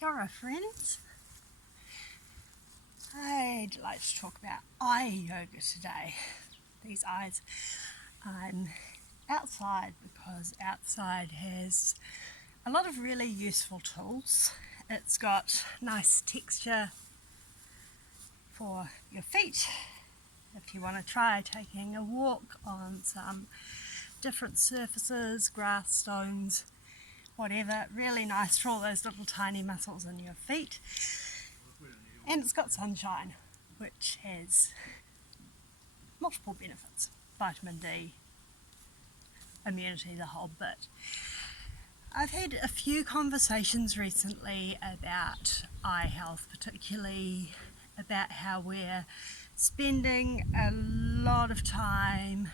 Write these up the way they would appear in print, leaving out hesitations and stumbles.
Kia ora, friends. I'd like to talk about eye yoga today. These eyes, I'm outside because outside has a lot of really useful tools. It's got nice texture for your feet if you want to try taking a walk on some different surfaces, grass, stones, whatever. Really nice for all those little tiny muscles in your feet. And it's got sunshine, which has multiple benefits. Vitamin D, immunity, the whole bit. I've had a few conversations recently about eye health, particularly about how we're spending a lot of time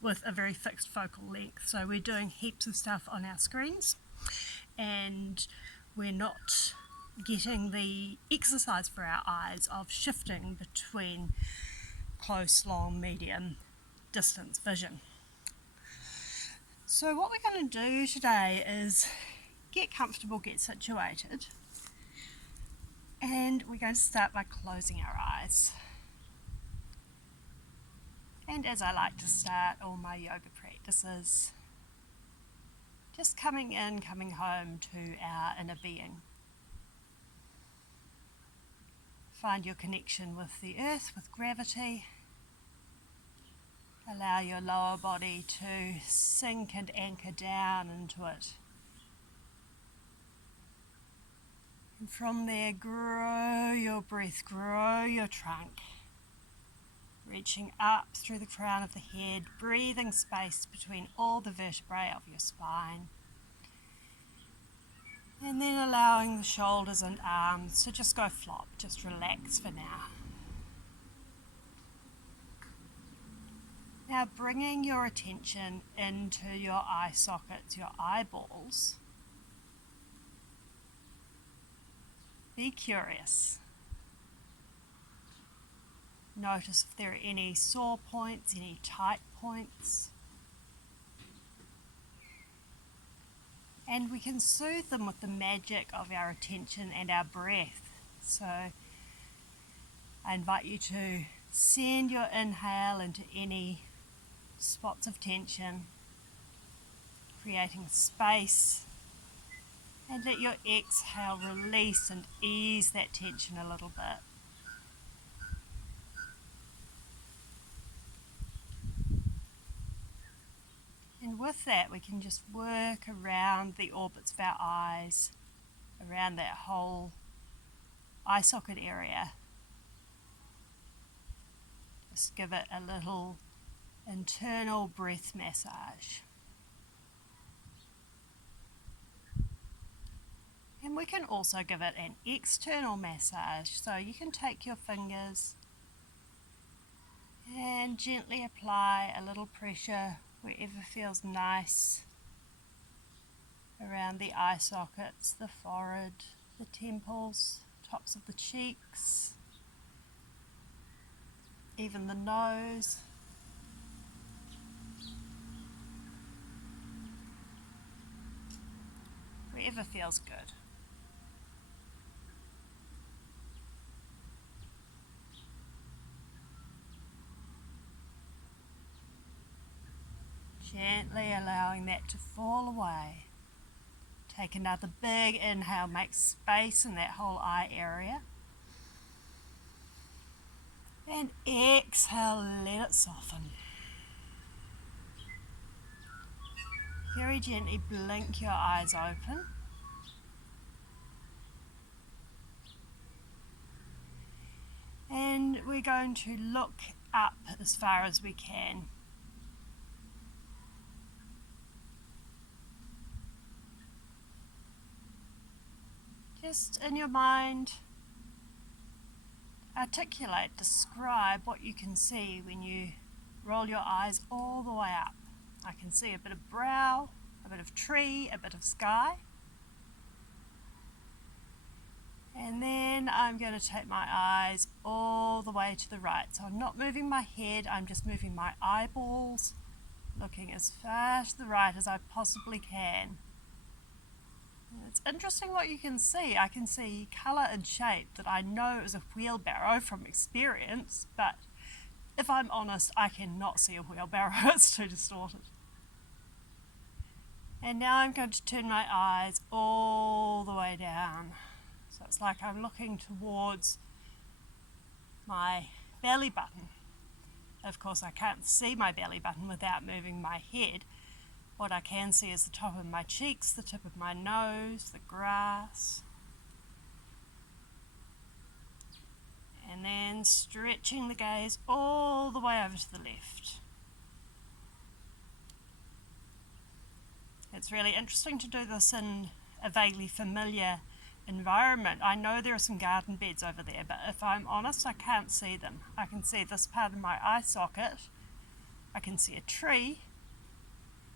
with a very fixed focal length. So we're doing heaps of stuff on our screens and we're not getting the exercise for our eyes of shifting between close, long, medium, distance vision. So what we're going to do today is get comfortable, get situated, and we're going to start by closing our eyes. And as I like to start all my yoga practices, just coming in, coming home to our inner being. Find your connection with the earth, with gravity. Allow your lower body to sink and anchor down into it. And from there, grow your breath, grow your trunk. Reaching up through the crown of the head, breathing space between all the vertebrae of your spine. And then allowing the shoulders and arms to just go flop, just relax for now. Now bringing your attention into your eye sockets, your eyeballs. Be curious. Notice if there are any sore points, any tight points. And we can soothe them with the magic of our attention and our breath. So I invite you to send your inhale into any spots of tension, creating space, and let your exhale release and ease that tension a little bit. And with that, we can just work around the orbits of our eyes, around that whole eye socket area. Just give it a little internal breath massage. And we can also give it an external massage. So you can take your fingers and gently apply a little pressure wherever feels nice around the eye sockets, the forehead, the temples, tops of the cheeks, even the nose. Wherever feels good. Gently allowing that to fall away. Take another big inhale, make space in that whole eye area. And exhale, let it soften. Very gently blink your eyes open. And we're going to look up as far as we can. Just in your mind, articulate, describe what you can see when you roll your eyes all the way up. I can see a bit of brow, a bit of tree, a bit of sky. And then I'm going to take my eyes all the way to the right. So I'm not moving my head, I'm just moving my eyeballs, looking as far to the right as I possibly can. it's interesting what you can see. I can see colour and shape that I know is a wheelbarrow from experience, but if I'm honest, I cannot see a wheelbarrow. It's too distorted. And now I'm going to turn my eyes all the way down. So it's like I'm looking towards my belly button. Of course, I can't see my belly button without moving my head. What I can see is the top of my cheeks, the tip of my nose, the grass. And then stretching the gaze all the way over to the left. It's really interesting to do this in a vaguely familiar environment. I know there are some garden beds over there, but if I'm honest, I can't see them. I can see this part of my eye socket. I can see a tree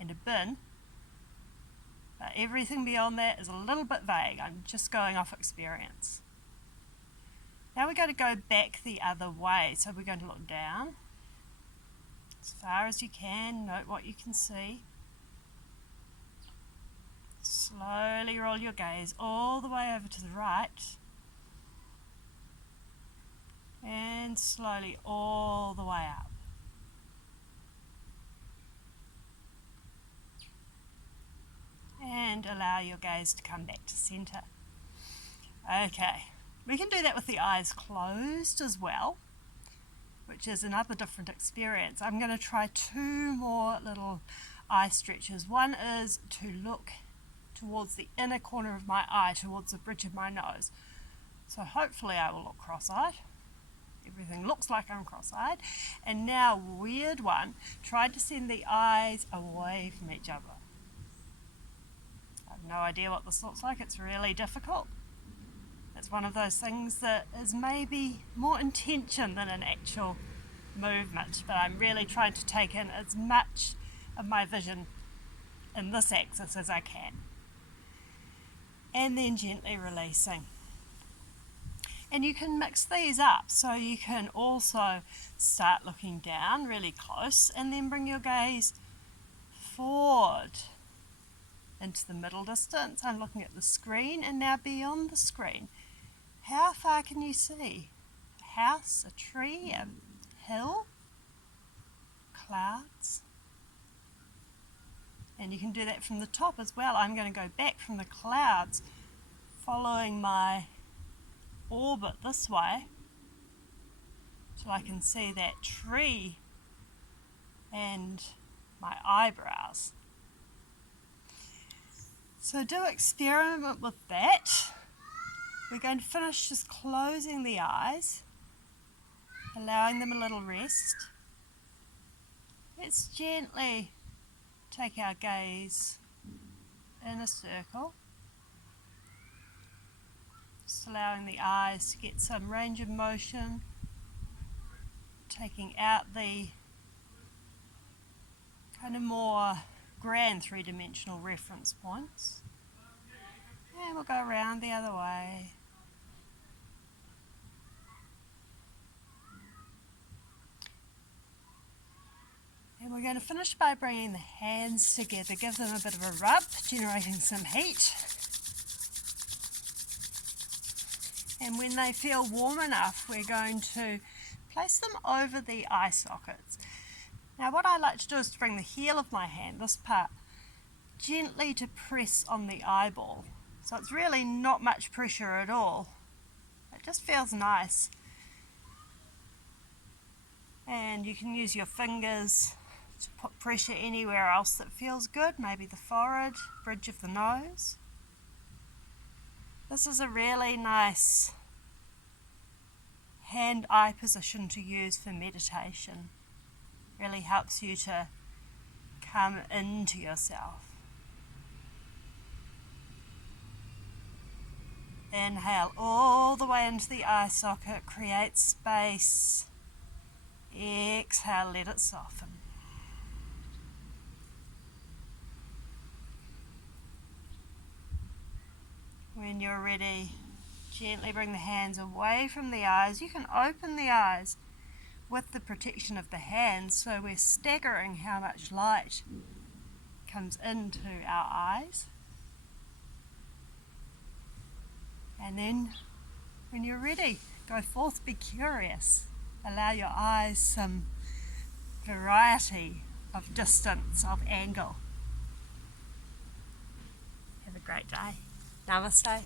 and a bin, but everything beyond that is a little bit vague. I'm just going off experience. Now we're going to go back the other way, so we're going to look down as far as you can, note what you can see. Slowly roll your gaze all the way over to the right and slowly all the way up. And allow your gaze to come back to centre. Okay, we can do that with the eyes closed as well, which is another different experience. I'm going to try two more little eye stretches. One is to look towards the inner corner of my eye, towards the bridge of my nose. So hopefully I will look cross-eyed. Everything looks like I'm cross-eyed. And now, weird one, try to send the eyes away from each other. I have no idea what this looks like. It's really difficult. It's one of those things that is maybe more intention than an actual movement, but I'm really trying to take in as much of my vision in this axis as I can. And then gently releasing. And you can mix these up, so you can also start looking down really close and then bring your gaze forward into the middle distance. I'm looking at the screen, and now beyond the screen, how far can you see? A house, a tree, a hill, clouds? And you can do that from the top as well. I'm going to go back from the clouds, following my orbit this way, so I can see that tree and my eyebrows. So do experiment with that. We're going to finish just closing the eyes, allowing them a little rest. Let's gently take our gaze in a circle, just allowing the eyes to get some range of motion, taking out the kind of more grand three-dimensional reference points. And we'll go around the other way. And we're going to finish by bringing the hands together, give them a bit of a rub, generating some heat. And when they feel warm enough, we're going to place them over the eye sockets. Now what I like to do is to bring the heel of my hand, this part, gently to press on the eyeball. So it's really not much pressure at all. It just feels nice. And you can use your fingers to put pressure anywhere else that feels good, maybe the forehead, bridge of the nose. This is a really nice hand-eye position to use for meditation. Really helps you to come into yourself. Inhale all the way into the eye socket, create space. Exhale, let it soften. When you're ready, gently bring the hands away from the eyes. You can open the eyes with the protection of the hands, so we're staggering how much light comes into our eyes. And then when you're ready, go forth, be curious. Allow your eyes some variety of distance, of angle. Have a great day. Namaste.